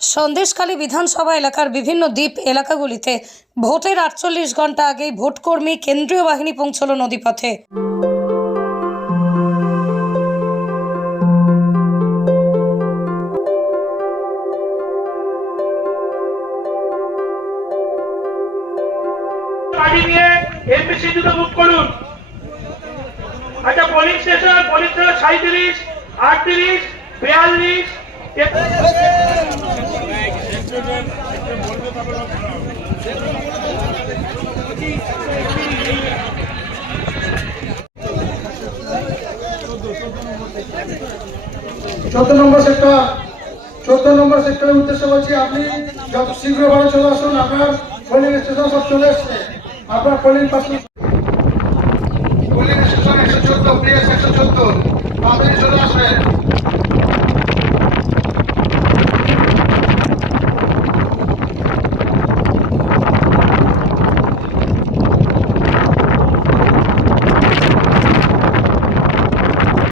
সন্দেশখালী বিধানসভা এলাকার বিভিন্ন দ্বীপ এলাকাগুলিতে ভোটের ৪৮ ঘন্টা আগেই ভোটকর্মী কেন্দ্রীয় বাহিনী পৌঁছল নদীপথে। এমপিসি দুটো বুক করুন। আচ্ছা, পোলিং স্টেশন 37, 38, 42। 14 নম্বর সেক্টরের উদ্দেশ্যে বলছি, আপনি যত শীঘ্র ভাবে চলে আসুন। আপনার পোলিং স্টেশন সব চলে এসছে। আপনার পোলিং স্টেশন 114, প্রিয় 114, আপনি চলে আসবেন।